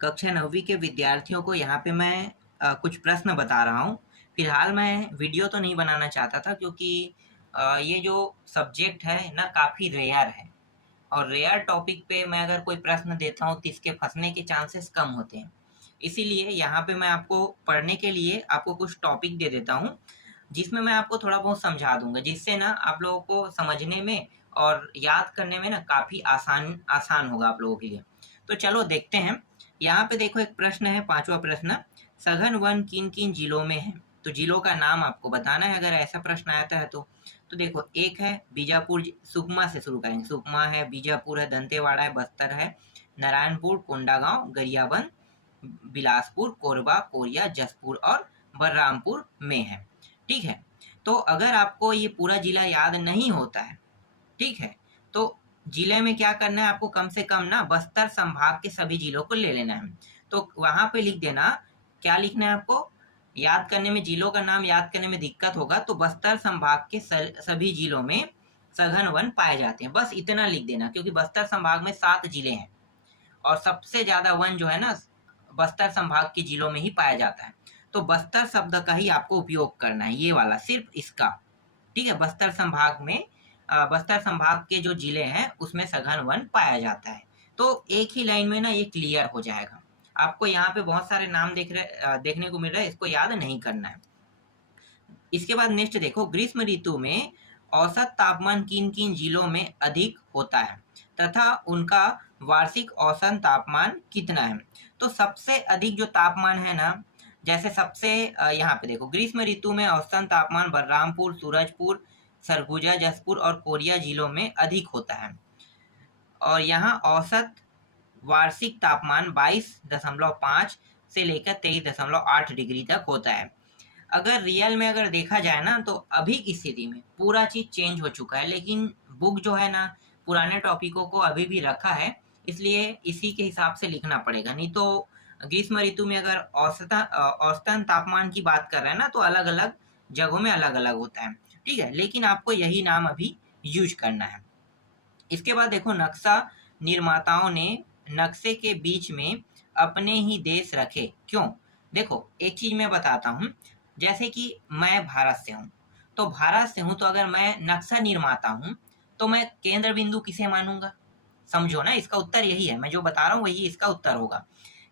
कक्षा 9वीं के विद्यार्थियों को यहाँ पे मैं कुछ प्रश्न बता रहा हूँ। फिलहाल मैं वीडियो तो नहीं बनाना चाहता था क्योंकि ये जो सब्जेक्ट है ना काफ़ी रेयर है और रेयर टॉपिक पे मैं अगर कोई प्रश्न देता हूँ तो इसके फँसने के चांसेस कम होते हैं। इसीलिए यहाँ पे मैं आपको पढ़ने के लिए आपको कुछ टॉपिक दे देता हूँ, जिसमें मैं आपको थोड़ा बहुत समझा दूँगा, जिससे ना आप लोगों को समझने में और याद करने में ना काफ़ी आसान आसान होगा आप लोगों के लिए। तो चलो देखते हैं। यहाँ पे देखो एक प्रश्न है, 5वां प्रश्न, सघन वन किन-किन जिलों में है? तो जिलों का नाम आपको बताना है अगर ऐसा प्रश्न आता है तो। तो देखो एक है बीजापुर, सुकमा से शुरू करेंगे। सुकमा है, बीजापुर है, दंतेवाड़ा है, बस्तर है, नारायणपुर, कोंडागांव, गरियाबंद, बिलासपुर, कोरबा, कोरिया, जसपुर और बलरामपुर में है। ठीक है? तो अगर आपको ये पूरा जिला याद नहीं होता है, ठीक है, तो जिले में क्या करना है आपको, कम से कम ना बस्तर संभाग के सभी जिलों को ले लेना है। तो वहां पे लिख देना, क्या लिखना है आपको, याद करने में, जिलों का नाम याद करने में दिक्कत होगा तो बस्तर संभाग के सभी जिलों में सघन वन पाए जाते हैं, बस इतना लिख देना, क्योंकि बस्तर संभाग में 7 जिले हैं और सबसे ज्यादा वन जो है ना बस्तर संभाग के जिलों में ही पाया जाता है। तो बस्तर शब्द का ही आपको उपयोग करना है, ये वाला, सिर्फ इसका। ठीक है, बस्तर संभाग में बस्तर संभाग के जो जिले हैं उसमें सघन वन पाया जाता है। तो एक ही लाइन में ना ये क्लियर हो जाएगा। आपको यहाँ पे बहुत सारे नाम देखने को मिल रहा है, इसको याद नहीं करना है। इसके बाद नेक्स्ट देखो, ग्रीष्म ऋतु में औसत तापमान किन किन जिलों में अधिक होता है तथा उनका वार्षिक औसत तापमान कितना है? तो सबसे अधिक जो तापमान है ना, जैसे सबसे यहाँ पे देखो, ग्रीष्म ऋतु में औसत तापमान बलरामपुर, सूरजपुर, सरगुजा, जसपुर और कोरिया जिलों में अधिक होता है और यहाँ औसत वार्षिक तापमान 22.5 से लेकर 23.8 डिग्री तक होता है। अगर रियल में अगर देखा जाए ना तो अभी की स्थिति में पूरा चीज चेंज हो चुका है, लेकिन बुक जो है ना पुराने टॉपिकों को अभी भी रखा है, इसलिए इसी के हिसाब से लिखना पड़ेगा। नहीं तो ग्रीष्म ऋतु में अगर औसतन तापमान की बात कर रहे हैं ना तो अलग अलग जगहों में अलग अलग होता है। ठीक है, लेकिन आपको यही नाम अभी यूज करना है। इसके बाद देखो, नक्शा निर्माताओं ने नक्शे के बीच में अपने ही देश रखे, क्यों? देखो एक चीज मैं बताता हूँ, जैसे कि मैं भारत से हूँ, तो भारत से हूँ तो अगर मैं नक्शा निर्माता हूँ तो मैं केंद्र बिंदु किसे मानूंगा? समझो ना, इसका उत्तर यही है, मैं जो बता रहा हूँ वही इसका उत्तर होगा।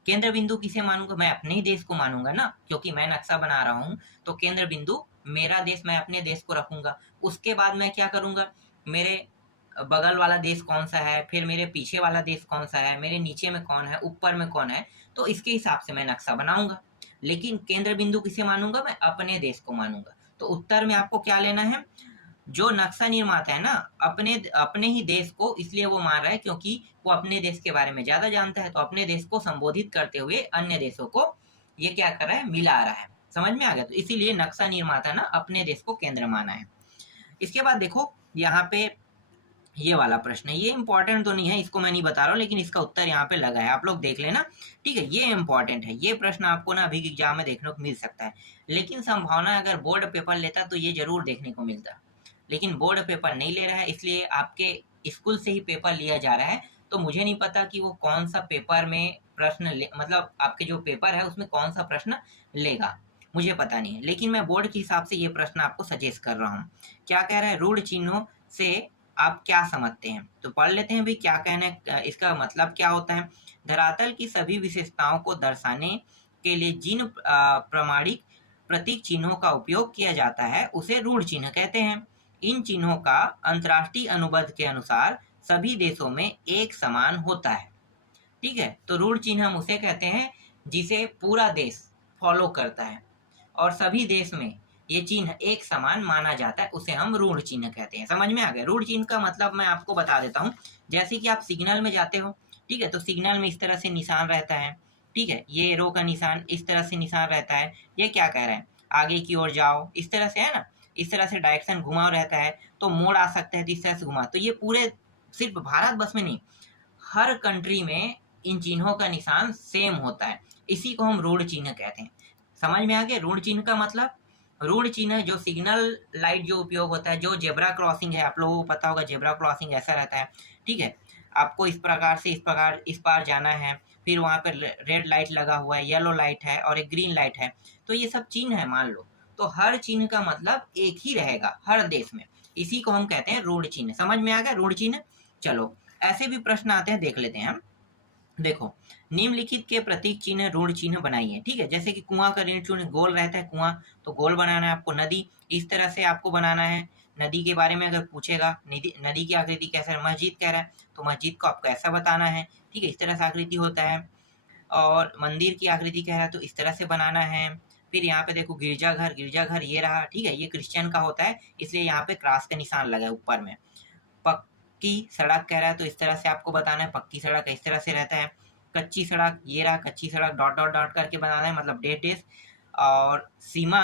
केंद्र बिंदु किसे मानूंगा? मैं अपने ही देश को मानूंगा ना, क्योंकि मैं नक्शा बना रहा हूँ। तो केंद्र बिंदु मेरा देश, मैं अपने देश को रखूंगा। उसके बाद मैं क्या करूंगा, मेरे बगल वाला देश कौन सा है, फिर मेरे पीछे वाला देश कौन सा है, मेरे नीचे में कौन है, ऊपर में कौन है, तो इसके हिसाब से मैं नक्शा बनाऊंगा। लेकिन केंद्र बिंदु किसे मानूंगा? मैं अपने देश को मानूंगा। तो उत्तर में आपको क्या लेना है, जो नक्शा निर्माता है ना अपने अपने ही देश को इसलिए वो मान रहा है क्योंकि वो अपने देश के बारे में ज्यादा जानता है, तो अपने देश को संबोधित करते हुए अन्य देशों को ये क्या कर रहा है, मिला रहा है। समझ में आ गया? तो इसीलिए नक्शा निर्माता ना अपने देश को केंद्र माना है। इसके बाद देखो यहाँ पे ये वाला प्रश्न है, ये इंपॉर्टेंट तो नहीं है, इसको मैं नहीं बता रहा हूँ, लेकिन इसका उत्तर यहाँ पे लगा है, आप लोग देख लेना। ठीक है, ये इंपॉर्टेंट है, ये प्रश्न आपको ना अभी एग्जाम में देखने को मिल सकता है, लेकिन संभावना अगर बोर्ड पेपर लेता तो ये जरूर देखने को मिलता। लेकिन बोर्ड पेपर नहीं ले रहा है, इसलिए आपके स्कूल से ही पेपर लिया जा रहा है। तो मुझे नहीं पता कि वो कौन सा पेपर में प्रश्न मतलब आपके जो पेपर है उसमें कौन सा प्रश्न लेगा, मुझे पता नहीं है, लेकिन मैं बोर्ड के हिसाब से ये प्रश्न आपको सजेस्ट कर रहा हूँ। क्या कह रहा है, रूढ़ चिन्हों से आप क्या समझते हैं? तो पढ़ लेते हैं भाई क्या कहना है, इसका मतलब क्या होता है। धरातल की सभी विशेषताओं को दर्शाने के लिए जिन प्रमाणिक प्रतीक चिन्हों का उपयोग किया जाता है उसे रूढ़ चिन्ह कहते हैं। इन चिन्हों का अंतर्राष्ट्रीय अनुबंध के अनुसार सभी देशों में एक समान होता है। ठीक है, तो रूढ़ चिन्ह हम उसे कहते हैं जिसे पूरा देश फॉलो करता है और सभी देश में ये चिन्ह एक समान माना जाता है, उसे हम रूढ़ चिन्ह कहते हैं। समझ में आ गया? रूढ़ चिन्ह का मतलब मैं आपको बता देता हूँ। जैसे कि आप सिग्नल में जाते हो, ठीक है, तो सिग्नल में इस तरह से निशान रहता है। ठीक है, ये एरो का निशान इस तरह से निशान रहता है। ये क्या कह रहा है, आगे की ओर जाओ, इस तरह से है ना, इस तरह से डायरेक्शन घुमाव रहता है, तो मोड़ आ सकता है तो इस तरह से घुमा। तो ये पूरे सिर्फ भारत बस में नहीं, हर कंट्री में इन चिन्हों का निशान सेम होता है, इसी को हम रूढ़ चिन्ह कहते हैं। समझ में आ गया रूढ़ चिन्ह का मतलब? रूढ़ चिन्ह जो सिग्नल लाइट जो उपयोग होता है, जो जेब्रा क्रॉसिंग है, आप लोगों को पता होगा जेब्रा क्रॉसिंग ऐसा रहता है। ठीक है, आपको इस प्रकार से इस पार जाना है, फिर वहाँ पे रेड लाइट लगा हुआ है, येलो लाइट है और एक ग्रीन लाइट है। तो ये सब चिन्ह है मान लो, तो हर चिन्ह का मतलब एक ही रहेगा हर देश में। इसी को हम कहते हैं रूढ़ चिन्ह। समझ में आ गया रूढ़ चिन्ह? चलो ऐसे भी प्रश्न आते हैं, देख लेते हैं हम। देखो, निम्नलिखित के प्रतीक चिन्ह रूढ़ चिन्ह बनाइए। ठीक है, जैसे कि कुआं का ऋण चिन्ह गोल रहता है, कुआं तो गोल बनाना है आपको। नदी इस तरह से आपको बनाना है। नदी के बारे में अगर पूछेगा, नदी की आकृति कैसा है, मस्जिद कह रहा है तो मस्जिद को आपको ऐसा बताना है। ठीक है, इस तरह से आकृति होता है। और मंदिर की आकृति कह रहा है तो इस तरह से बनाना है। फिर यहाँ पे देखो गिरजाघर, गिरजाघर ये रहा। ठीक है, ये क्रिश्चियन का होता है, इसलिए यहाँ पे क्रॉस का निशान लगा है ऊपर में। पक्की सड़क कह रहा है तो इस तरह से आपको बताना है, पक्की सड़क इस तरह से रहता है। कच्ची सड़क ये रहा, कच्ची सड़क डॉट डॉट डॉट करके बनाना है, मतलब डेट डेस। और सीमा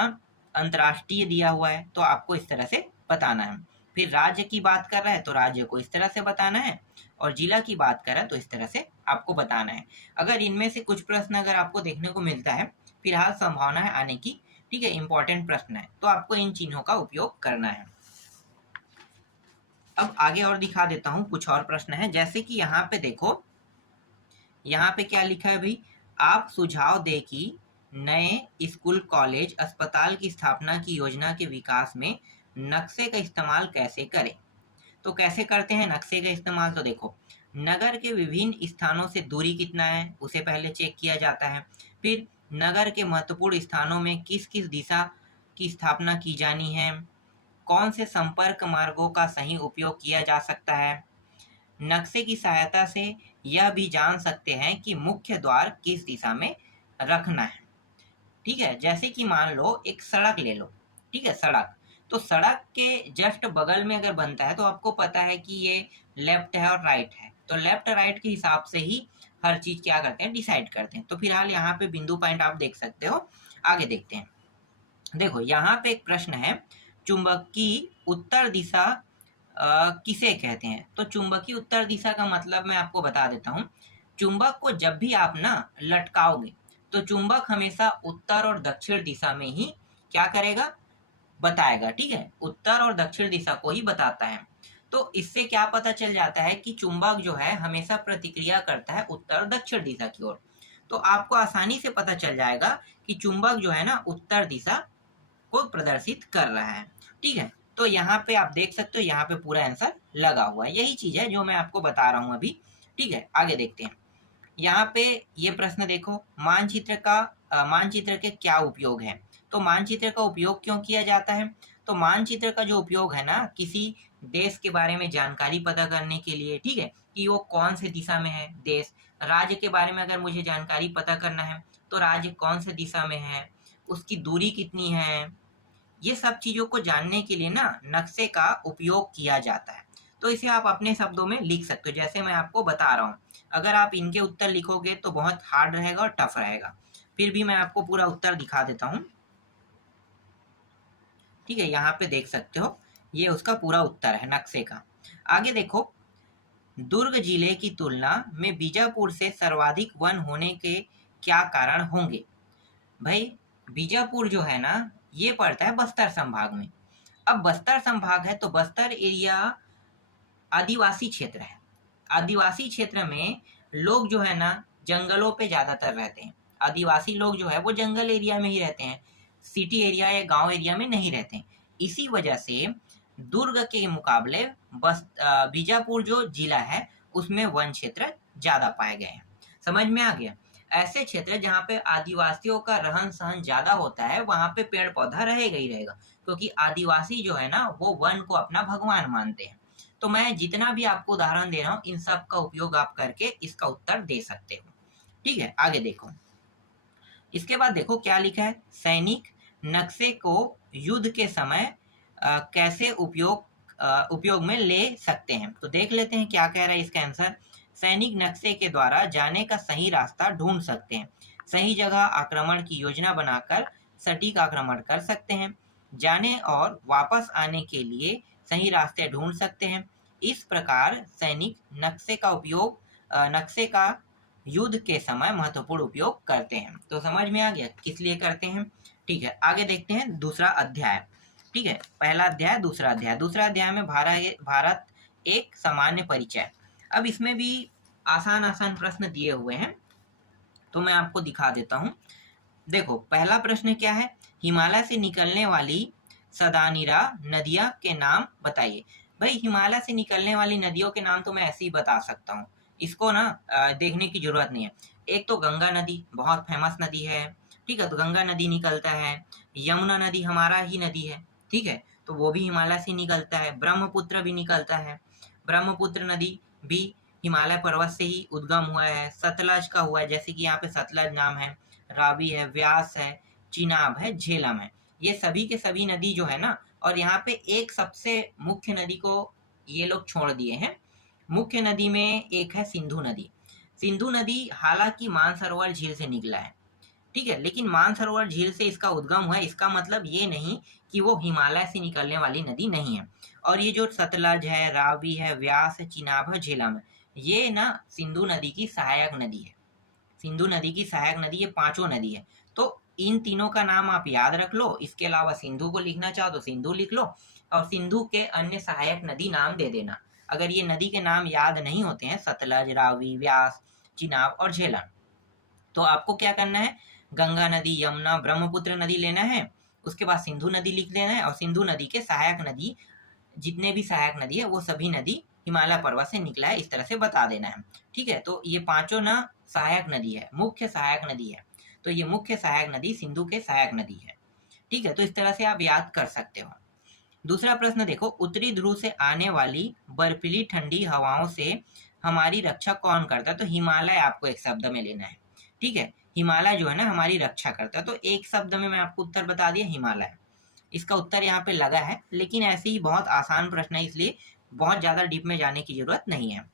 अंतर्राष्ट्रीय दिया हुआ है तो आपको इस तरह से बताना है। फिर राज्य की बात कर रहा है तो राज्य को इस तरह से बताना है, और जिला की बात कर रहा है तो इस तरह से आपको बताना है। अगर इनमें से कुछ प्रश्न अगर आपको देखने को मिलता है, फिलहाल संभावना है आने की। ठीक है, इंपॉर्टेंट प्रश्न है तो आपको इन चिन्हों का उपयोग करना है। अब आगे और दिखा देता हूँ, कुछ और प्रश्न है। जैसे कि यहाँ पे देखो, यहाँ पे क्या लिखा है भाई, आप सुझाव दें कि नए स्कूल कॉलेज अस्पताल की स्थापना की योजना के विकास में नक्शे का इस्तेमाल कैसे करें। तो कैसे करते हैं नक्शे का इस्तेमाल, तो देखो, नगर के विभिन्न स्थानों से दूरी कितना है उसे पहले चेक किया जाता है। फिर नगर के महत्वपूर्ण स्थानों में किस किस दिशा की स्थापना की जानी है, कौन से संपर्क मार्गों का सही उपयोग किया जा सकता है। नक्शे की सहायता से यह भी जान सकते हैं कि मुख्य द्वार किस दिशा में रखना है। ठीक है, जैसे कि मान लो एक सड़क ले लो। ठीक है, सड़क तो सड़क के जस्ट बगल में अगर बनता है तो आपको पता है कि ये लेफ्ट है और राइट है, तो लेफ्ट राइट के हिसाब से ही हर चीज क्या करते हैं, डिसाइड करते हैं। तो फिलहाल यहाँ पे बिंदु पॉइंट आप देख सकते हो। आगे देखते हैं। देखो यहाँ पे एक प्रश्न है, चुंबकीय उत्तर दिशा किसे कहते हैं। तो चुंबकीय उत्तर दिशा का मतलब मैं आपको बता देता हूँ। चुंबक को जब भी आप ना लटकाओगे तो चुंबक हमेशा उत्तर और दक्षिण दिशा में ही क्या करेगा, बताएगा। ठीक है, उत्तर और दक्षिण दिशा को ही बताता है। तो इससे क्या पता चल जाता है कि चुंबक जो है हमेशा प्रतिक्रिया करता है उत्तर और दक्षिण दिशा की ओर। तो आपको आसानी से पता चल जाएगा कि चुंबक जो है ना उत्तर दिशा को प्रदर्शित कर रहा है। ठीक है, तो यहाँ पे आप देख सकते हो, यहाँ पे पूरा आंसर लगा हुआ है। यही चीज है जो मैं आपको बता रहा हूँ अभी। ठीक है, आगे देखते हैं। यहाँ पे ये प्रश्न देखो, मानचित्र के क्या उपयोग है। तो मानचित्र का उपयोग क्यों किया जाता है। तो मानचित्र का जो उपयोग है ना, किसी देश के बारे में जानकारी पता करने के लिए। ठीक है, कि वो कौन से दिशा में है देश। राज्य के बारे में अगर मुझे जानकारी पता करना है तो राज्य कौन से दिशा में है, उसकी दूरी कितनी है, ये सब चीजों को जानने के लिए ना नक्शे का उपयोग किया जाता है। तो इसे आप अपने शब्दों में लिख सकते हो, जैसे मैं आपको बता रहा हूँ। अगर आप इनके उत्तर लिखोगे तो बहुत हार्ड रहेगा और टफ रहेगा। फिर भी मैं आपको पूरा उत्तर दिखा देता हूँ। ठीक है, यहाँ पे देख सकते हो, ये उसका पूरा उत्तर है नक्शे का। आगे देखो, दुर्ग जिले की तुलना में बीजापुर से सर्वाधिक वन होने के क्या कारण होंगे। भाई बीजापुर जो है ना, ये पड़ता है बस्तर संभाग में। अब बस्तर संभाग है तो बस्तर एरिया आदिवासी क्षेत्र है। आदिवासी क्षेत्र में लोग जो है ना जंगलों पे ज्यादातर रहते हैं। आदिवासी लोग जो है वो जंगल एरिया में ही रहते हैं, सिटी एरिया या गांव एरिया में नहीं रहते हैं। इसी वजह से दुर्ग के मुकाबले बीजापुर जो जिला है उसमें वन क्षेत्र ज्यादा पाए गए हैं। समझ में आ गया। ऐसे क्षेत्र जहाँ पे आदिवासियों का रहन सहन ज्यादा होता है वहां पे पेड़ पौधा रहेगा ही रहेगा, क्योंकि आदिवासी जो है ना वो वन को अपना भगवान मानते हैं। तो मैं जितना भी आपको उदाहरण दे रहा हूँ इन सब का उपयोग आप करके इसका उत्तर दे सकते हो। ठीक है, आगे देखो। इसके बाद देखो क्या लिखा है, सैनिक नक्शे को युद्ध के समय कैसे उपयोग में ले सकते हैं। तो देख लेते हैं क्या कह रहा है इसका आंसर। सैनिक नक्शे के द्वारा जाने का सही रास्ता ढूंढ सकते हैं, सही जगह आक्रमण की योजना बनाकर सटीक आक्रमण कर सकते हैं, जाने और वापस आने के लिए सही रास्ते ढूंढ सकते हैं। इस प्रकार सैनिक नक्शे का युद्ध के समय महत्वपूर्ण उपयोग करते हैं। तो समझ में आ गया किस लिए करते हैं। ठीक है, आगे देखते हैं दूसरा अध्याय। ठीक है, पहला अध्याय दूसरा अध्याय। दूसरा अध्याय में भारत एक सामान्य परिचय। अब इसमें भी आसान आसान प्रश्न दिए हुए हैं। तो मैं आपको दिखा देता हूँ। देखो पहला प्रश्न क्या है, हिमालय से निकलने वाली सदानीरा नदियाँ के नाम बताइए। भाई हिमालय से निकलने वाली नदियों के नाम तो मैं ऐसे ही बता सकता हूँ, इसको ना देखने की जरूरत नहीं है। एक तो गंगा नदी बहुत फेमस नदी है, ठीक है, तो गंगा नदी निकलता है। यमुना नदी हमारा ही नदी है, ठीक है, तो वो भी हिमालय से निकलता है। ब्रह्मपुत्र भी निकलता है, ब्रह्मपुत्र नदी भी हिमालय पर्वत से ही उद्गम हुआ है। सतलज का हुआ है, जैसे कि यहाँ पे सतलज नाम है, रावी है, व्यास है, चिनाब है, झेलम है, ये सभी के सभी नदी जो है ना। और यहाँ पे एक सबसे मुख्य नदी को ये लोग छोड़ दिए हैं। मुख्य नदी में एक है सिंधु नदी। सिंधु नदी हालांकि मानसरोवर झील से निकला है, ठीक है, लेकिन मानसरोवर झील से इसका उद्गम हुआ है, इसका मतलब ये नहीं कि वो हिमालय से निकलने वाली नदी नहीं है। और ये जो सतलज है, रावी है, व्यास है, चिनाब है, झेलम है, ये ना सिंधु नदी की सहायक नदी है। सिंधु नदी की सहायक नदी ये पांचों नदी है। तो इन तीनों का नाम आप याद रख लो। इसके अलावा सिंधु को लिखना चाहो तो सिंधु लिख लो, और सिंधु के अन्य सहायक नदी नाम दे देना। अगर ये नदी के नाम याद नहीं होते हैं, सतलज, रावी, व्यास, चिनाब और झेलम, तो आपको क्या करना है, गंगा नदी, यमुना, ब्रह्मपुत्र नदी लेना है, उसके बाद सिंधु नदी लिख लेना है, और सिंधु नदी के सहायक नदी, जितने भी सहायक नदी है वो सभी नदी हिमालय पर्वत से निकला है, इस तरह से बता देना है। ठीक है, तो ये पांचों ना सहायक नदी है, मुख्य सहायक नदी है, तो ये मुख्य सहायक नदी सिंधु के सहायक नदी है। ठीक है, तो इस तरह से आप याद कर सकते हो। दूसरा प्रश्न देखो, उत्तरी ध्रुव से आने वाली बर्फीली ठंडी हवाओं से हमारी रक्षा कौन करता है? तो हिमालय आपको एक शब्द में लेना है। ठीक है, हिमालय जो है ना हमारी रक्षा करता है, तो एक शब्द में मैं आपको उत्तर बता दिया, हिमालय। इसका उत्तर यहाँ पे लगा है, लेकिन ऐसे ही बहुत आसान प्रश्न है, इसलिए बहुत ज्यादा डीप में जाने की जरूरत नहीं है।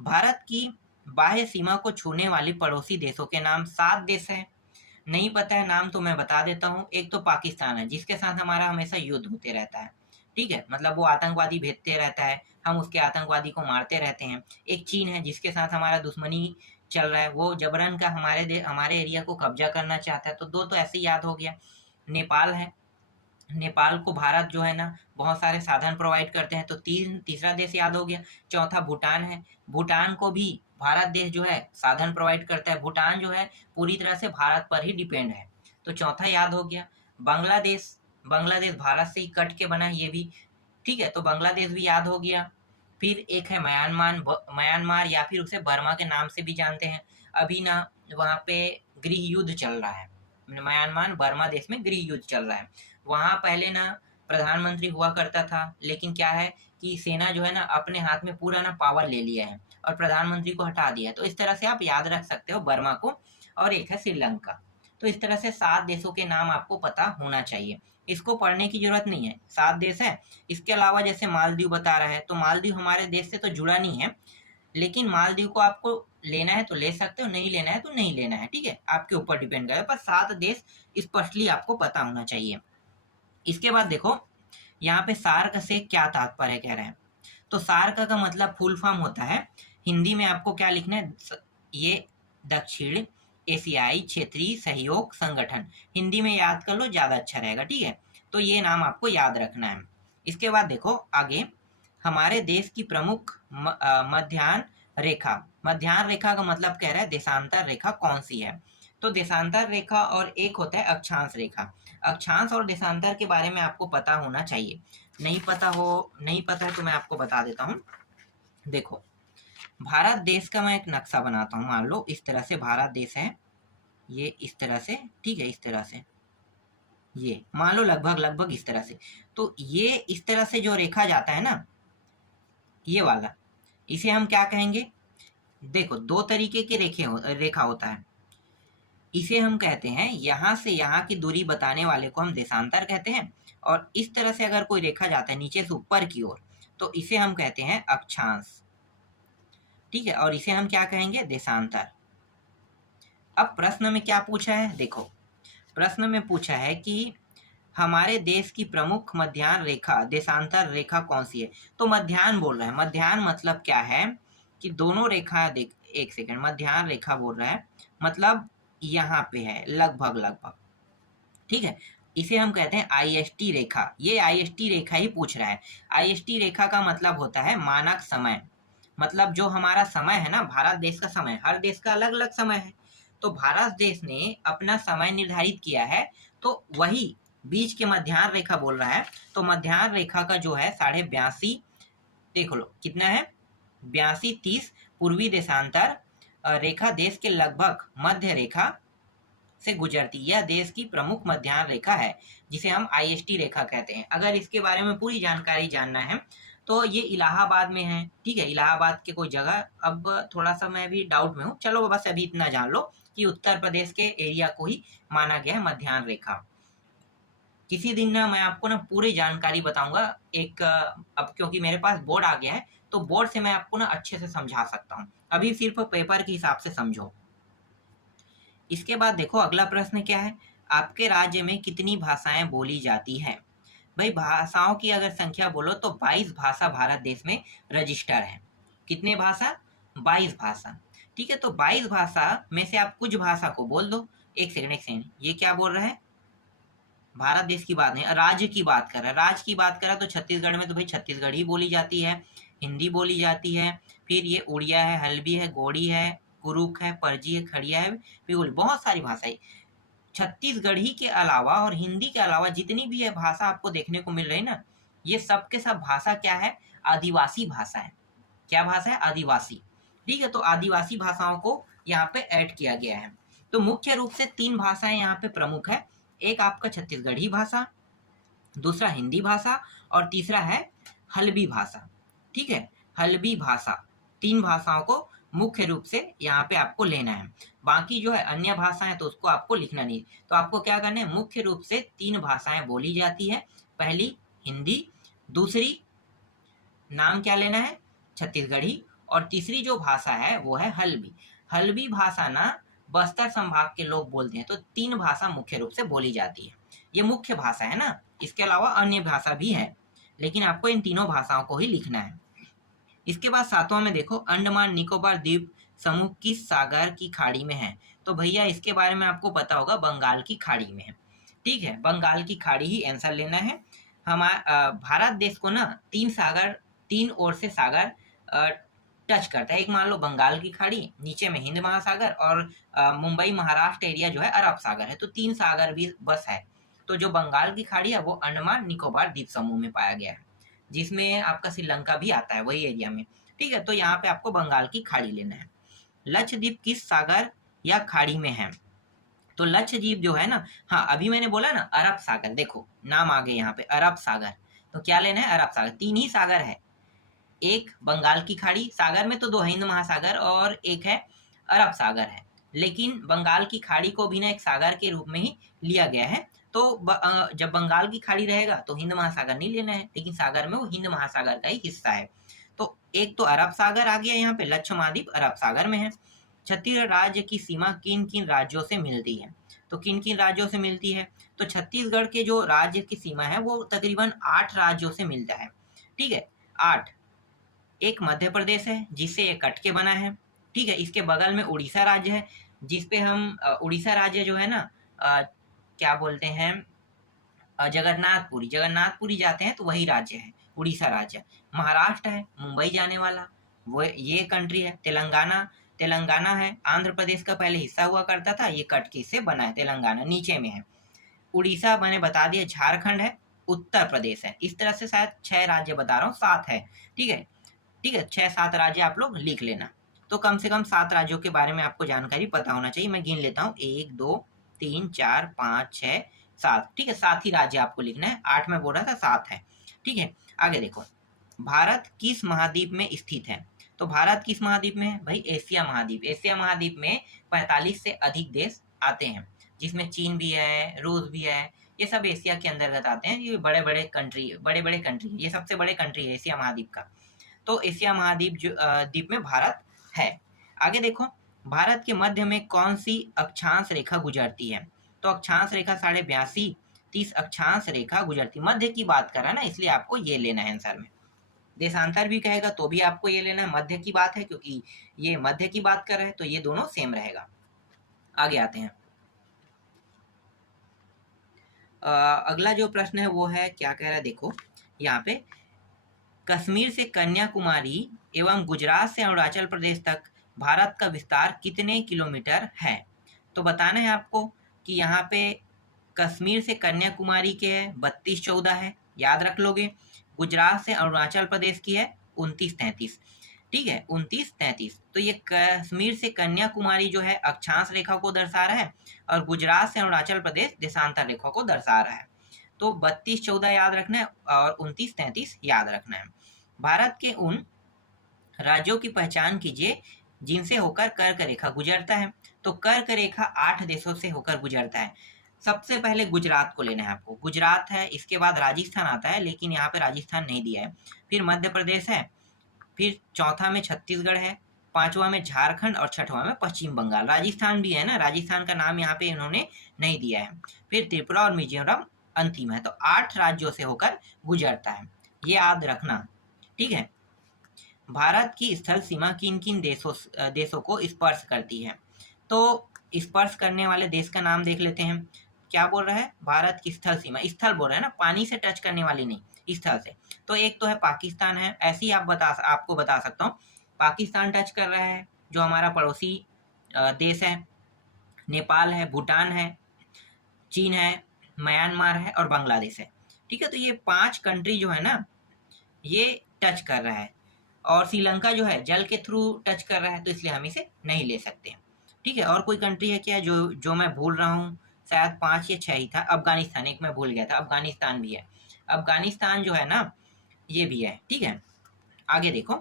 भारत की बाह्य सीमा को छूने वाली पड़ोसी देशों के नाम 7 देश हैं। नहीं पता है नाम तो मैं बता देता हूँ। एक तो पाकिस्तान है, जिसके साथ हमारा हमेशा युद्ध होते रहता है, ठीक है, मतलब वो आतंकवादी भेजते रहता है, हम उसके आतंकवादी को मारते रहते हैं। एक चीन है, जिसके साथ हमारा दुश्मनी चल रहा है, वो जबरन का हमारे एरिया को कब्जा करना चाहता है, तो दो तो ऐसे ही याद हो गया। नेपाल है, नेपाल को भारत जो है ना बहुत सारे साधन प्रोवाइड करते हैं, तो तीसरा देश याद हो गया। चौथा भूटान है, भूटान को भी भारत देश जो है साधन प्रोवाइड करता है, भूटान जो है पूरी तरह से भारत पर ही डिपेंड है, तो चौथा याद हो गया। बांग्लादेश, बांग्लादेश भारत से ही कट के बना है ये भी, ठीक है, तो बांग्लादेश भी याद हो गया। फिर एक है म्यांमार या फिर उसे बर्मा के नाम से भी जानते हैं। अभी ना वहाँ पे गृह युद्ध चल रहा है, म्यांमार बर्मा देश में गृह युद्ध चल रहा है। वहाँ पहले ना प्रधानमंत्री हुआ करता था, लेकिन क्या है कि सेना जो है ना अपने हाथ में पूरा ना पावर ले लिया है और प्रधानमंत्री को हटा दिया है, तो इस तरह से आप याद रख सकते हो बर्मा को। और एक है श्रीलंका। तो इस तरह से 7 देशों के नाम आपको पता होना चाहिए, इसको पढ़ने की जरूरत नहीं है, 7 देश है। इसके अलावा जैसे मालदीव बता रहा है, तो मालदीव हमारे देश से तो जुड़ा नहीं है, लेकिन मालदीव को आपको लेना है तो ले सकते हो, नहीं लेना है तो नहीं लेना है, ठीक है, आपके ऊपर डिपेंड करेगा, पर 7 देश स्पष्टली आपको पता होना चाहिए। इसके बाद देखो यहाँ पे सार्क से क्या तात्पर्य कह रहे हैं, तो सार्क का मतलब फुल फॉर्म होता है, हिंदी में आपको क्या लिखना है, ये दक्षिण एशियाई क्षेत्रीय सहयोग संगठन, हिंदी में याद कर लो, ज्यादा अच्छा रहेगा, ठीक है, तो ये नाम आपको याद रखना है। इसके बाद देखो आगे, हमारे देश की प्रमुख मध्याह्न रेखा, मध्याह्न रेखा का मतलब कह रहा है देशांतर रेखा कौन सी है, तो देशांतर रेखा और एक होता है अक्षांश रेखा। अक्षांश और देशांतर के बारे में आपको पता होना चाहिए, नहीं पता है तो मैं आपको बता देता हूँ। देखो भारत देश का मैं एक नक्शा बनाता हूँ, मान लो इस तरह से भारत देश है, ये इस तरह से, ठीक है, इस तरह से, ये मान लो लगभग इस तरह से, तो ये इस तरह से जो रेखा जाता है ना, ये वाला, इसे हम क्या कहेंगे, देखो 2 तरीके के रेखा होता है, इसे हम कहते हैं यहाँ से यहाँ की दूरी बताने वाले को हम देशांतर कहते हैं, और इस तरह से अगर कोई रेखा जाता है नीचे से ऊपर की ओर, तो इसे हम कहते हैं अक्षांश, ठीक है, और इसे हम क्या कहेंगे, देशांतर। अब प्रश्न में क्या पूछा है, देखो प्रश्न में पूछा है कि हमारे देश की प्रमुख मध्याह्न रेखा देशांतर रेखा कौन सी है, तो मध्याह्न बोल रहा है, मध्याह्न मतलब क्या है कि दोनों रेखा, देख एक सेकंड, मध्याह्न रेखा बोल रहा है मतलब यहाँ पे है लगभग, ठीक है, इसे हम कहते हैं आईएसटी रेखा, ये आईएसटी रेखा ही पूछ रहा है। आईएसटी रेखा का मतलब होता है मानक समय, मतलब जो हमारा समय है ना, भारत देश का समय, हर देश का अलग अलग समय है, तो भारत देश ने अपना समय निर्धारित किया है, तो वही बीच के मध्याह्न रेखा बोल रहा है, तो मध्याह्न रेखा का जो है 82.5, देख लो कितना है 82-30 पूर्वी देशांतर रेखा देश के लगभग मध्य रेखा से गुजरती, यह देश की प्रमुख मध्याह्न रेखा है जिसे हम IST रेखा कहते हैं। अगर इसके बारे में पूरी जानकारी जानना है तो ये इलाहाबाद में है, ठीक है, इलाहाबाद के कोई जगह, अब थोड़ा सा मैं भी डाउट में हूँ, चलो बस अभी इतना जान लो कि उत्तर प्रदेश के एरिया को ही माना गया है मध्याह्न रेखा। किसी दिन ना मैं आपको ना पूरी जानकारी बताऊंगा एक, अब क्योंकि मेरे पास बोर्ड आ गया है तो बोर्ड से मैं आपको ना अच्छे से समझा सकता हूँ, अभी सिर्फ पेपर के हिसाब से समझो। इसके बाद देखो अगला प्रश्न क्या है, आपके राज्य में कितनी भाषाएं बोली जाती है? भाई भाषाओं की अगर संख्या बोलो तो 22 भाषा भारत देश में रजिस्टर है। कितने भाषा? 22 भाषा। ठीक है, तो 22 भाषा में से आप कुछ भाषा को बोल दो। एक सेकंड, ये क्या बोल रहा है? भारत देश की बात नहीं, राज्य की बात कर रहा है। राज्य की बात कर रहा है तो छत्तीसगढ़ में तो भाई छत्तीसगढ़ी बोली जाती है, हिंदी बोली जाती है, फिर ये उड़िया है, हल्बी है, गोड़ी है, कुरुक है, परजी है, खड़िया है, बिल्कुल बहुत सारी भाषाएं। छत्तीसगढ़ी के अलावा और हिंदी के अलावा जितनी भी है भाषा आपको देखने को मिल रही ना, ये सब के सब भाषा क्या है? आदिवासी भाषा है। क्या भाषा है? आदिवासी। ठीक है, तो आदिवासी भाषाओं को यहाँ पे ऐड किया गया है। तो मुख्य रूप से 3 भाषाएं यहाँ पे प्रमुख है, एक आपका छत्तीसगढ़ी भाषा, दूसरा हिंदी भाषा और तीसरा है हल्बी भाषा। ठीक है, हल्बी भाषा, 3 भाषाओं को मुख्य रूप से यहाँ पे आपको लेना है। बाकी जो है अन्य भाषाएं तो उसको आपको लिखना नहीं, तो आपको क्या करना है, मुख्य रूप से 3 भाषाएं बोली जाती है। पहली हिंदी, दूसरी नाम क्या लेना है? छत्तीसगढ़ी, और तीसरी जो भाषा है वो है हल्बी। हल्बी भाषा ना बस्तर संभाग के लोग बोलते हैं, तो 3 भाषा मुख्य रूप से बोली जाती है। ये मुख्य भाषा है ना, इसके अलावा अन्य भाषा भी है, लेकिन आपको इन तीनों भाषाओं को ही लिखना है। इसके बाद 7वां में देखो, अंडमान निकोबार द्वीप समूह किस सागर की खाड़ी में है? तो भैया इसके बारे में आपको पता होगा, बंगाल की खाड़ी में है। ठीक है, बंगाल की खाड़ी ही आंसर लेना है। हमारा भारत देश को ना 3 सागर, 3 ओर से सागर टच करता है। एक मान लो बंगाल की खाड़ी, नीचे में हिंद महासागर, और मुंबई महाराष्ट्र एरिया जो है अरब सागर है, तो 3 सागर भी बस है। तो जो बंगाल की खाड़ी है वो अंडमान निकोबार द्वीप समूह में पाया गया है, जिसमें आपका श्रीलंका भी आता है वही एरिया में। ठीक है, तो यहाँ पे आपको बंगाल की खाड़ी लेना है। लक्षद्वीप किस सागर या खाड़ी में है? तो लक्षद्वीप जो है ना, हाँ अभी मैंने बोला ना अरब सागर, देखो नाम आ गए यहाँ पे अरब सागर, तो क्या लेना है? अरब सागर। 3 ही सागर है, एक बंगाल की खाड़ी, सागर में तो 2 हिंद महासागर और एक है अरब सागर है, लेकिन बंगाल की खाड़ी को भी ना एक सागर के रूप में ही लिया गया है। तो जब बंगाल की खाड़ी रहेगा तो हिंद महासागर नहीं लेना है, लेकिन सागर में वो हिंद महासागर का ही हिस्सा है। तो एक तो अरब सागर आ गया यहाँ पे, लक्षद्वीप अरब सागर में है। छत्तीसगढ़ राज्य की सीमा किन किन राज्यों से मिलती है? तो किन किन राज्यों से मिलती है? तो छत्तीसगढ़ के जो राज्य की सीमा है वो तकरीबन 8 राज्यों से मिलता है। ठीक है, 8। एक मध्य प्रदेश है जिससे ये कट के बना है। ठीक है, इसके बगल में उड़ीसा राज्य है, जिसपे हम उड़ीसा राज्य जो है ना, क्या बोलते हैं, जगन्नाथपुरी, जगन्नाथपुरी जाते हैं तो वही राज्य है, उड़ीसा राज्य। महाराष्ट्र है, मुंबई जाने वाला, वो ये कंट्री है। तेलंगाना, तेलंगाना है, आंध्र प्रदेश का पहले हिस्सा हुआ करता था, ये कट के से बना है, तेलंगाना नीचे में है। उड़ीसा मैंने बता दिया, झारखंड है, उत्तर प्रदेश है। इस तरह से शायद 6 राज्य बता रहा हूँ, 7 है। ठीक है, ठीक है, 6-7 राज्य आप लोग लिख लेना। तो कम से कम 7 राज्यों के बारे में आपको जानकारी पता होना चाहिए। मैं गिन लेता हूँ, 1 2 3 4 5 6 7। ठीक है, 7 ही राज्य आपको लिखना है, 8 में बोल रहा था, 7 है। ठीक है, आगे देखो, भारत किस महाद्वीप में स्थित है? तो भारत किस महाद्वीप में है? भाई एशिया महाद्वीप। एशिया महाद्वीप में 45 से अधिक देश आते हैं, जिसमें चीन भी है, रूस भी है, ये सब एशिया के अंतर्गत आते हैं। ये बड़े बड़े कंट्री, ये सबसे बड़े कंट्री है एशिया महाद्वीप का। तो एशिया महाद्वीप जो द्वीप में भारत है। आगे देखो, भारत के मध्य में कौन सी अक्षांश रेखा गुजरती है? तो अक्षांश रेखा 82.5 30 अक्षांश रेखा गुजरती, मध्य की बात कर रहा है ना, इसलिए आपको ये लेना है आंसर में। देशांतर भी कहेगा तो भी आपको ये लेना है, मध्य की बात है, क्योंकि ये मध्य की बात कर रहे हैं, तो ये दोनों सेम रहेगा। आगे आते हैं, अगला जो प्रश्न है वो है, क्या कह रहा है देखो यहाँ पे, कश्मीर से कन्याकुमारी एवं गुजरात से अरुणाचल प्रदेश तक भारत का विस्तार कितने किलोमीटर है? तो बताना है आपको कि यहाँ पे कश्मीर से कन्याकुमारी के है 32-14 है, याद रख लोगे। गुजरात से अरुणाचल प्रदेश की है 29-33, ठीक है, 29-33। तो ये कश्मीर से कन्याकुमारी जो है अक्षांश रेखा को दर्शा रहा है और गुजरात से अरुणाचल प्रदेश देशांतर रेखा को दर्शा रहा है। तो 32-14 याद रखना है और 29-33 याद रखना है। भारत के उन राज्यों की पहचान कीजिए जिनसे होकर कर्क रेखा गुजरता है। तो कर्क रेखा 8 देशों से होकर गुजरता है। सबसे पहले गुजरात को लेना है आपको, गुजरात है, इसके बाद राजस्थान आता है, लेकिन यहाँ पे राजस्थान नहीं दिया है। फिर मध्य प्रदेश है, फिर चौथा में छत्तीसगढ़ है, पांचवा में झारखंड और छठवां में पश्चिम बंगाल। राजस्थान भी है ना, राजस्थान का नाम यहाँ पे इन्होंने नहीं दिया है। फिर त्रिपुरा और मिजोरम अंतिम है। तो 8 राज्यों से होकर गुजरता है, ये याद रखना, ठीक है। भारत की स्थल सीमा किन किन देशों को स्पर्श करती है? तो स्पर्श करने वाले देश का नाम देख लेते हैं। क्या बोल रहा है? भारत की स्थल सीमा, स्थल बोल रहा है ना, पानी से टच करने वाली नहीं, स्थल से। तो एक तो है पाकिस्तान है, ऐसे ही आपको बता सकता हूँ। पाकिस्तान टच कर रहा है, जो हमारा पड़ोसी देश है। नेपाल है, भूटान है, चीन है, म्यांमार है और बांग्लादेश है, ठीक है। तो ये 5 कंट्री जो है ना, ये टच कर रहा है। और श्रीलंका जो है जल के थ्रू टच कर रहा है, तो इसलिए हम इसे नहीं ले सकते, ठीक है। और कोई कंट्री है क्या जो मैं भूल रहा हूँ? शायद 5 या 6 ही था। अफगानिस्तान, एक मैं भूल गया था, अफगानिस्तान भी है। अफगानिस्तान जो है ना, ये भी है, ठीक है। आगे देखो,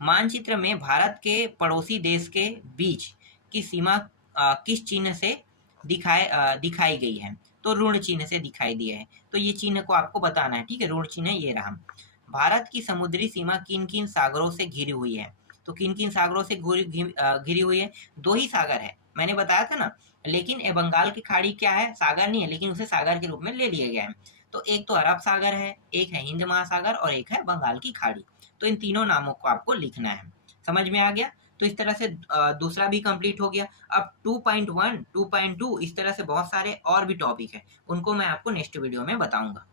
मानचित्र में भारत के पड़ोसी देश के बीच की सीमा किस चिन्ह से दिखाई गई है? तो ऋण चिन्ह से दिखाई दिया है। तो ये चिन्ह को आपको बताना है, ठीक है। ऋण चिन्ह ये रहा। भारत की समुद्री सीमा किन किन सागरों से घिरी हुई है? तो किन किन सागरों से घिरी हुई है? 2 ही सागर है, मैंने बताया था ना। लेकिन ये बंगाल की खाड़ी क्या है? सागर नहीं है, लेकिन उसे सागर के रूप में ले लिया गया है। तो एक तो अरब सागर है, एक है हिंद महासागर और एक है बंगाल की खाड़ी। तो इन तीनों नामों को आपको लिखना है। समझ में आ गया? तो इस तरह से दूसरा भी कंप्लीट हो गया। अब 2.1, 2.2 इस तरह से बहुत सारे और भी टॉपिक है, उनको मैं आपको नेक्स्ट वीडियो में बताऊंगा।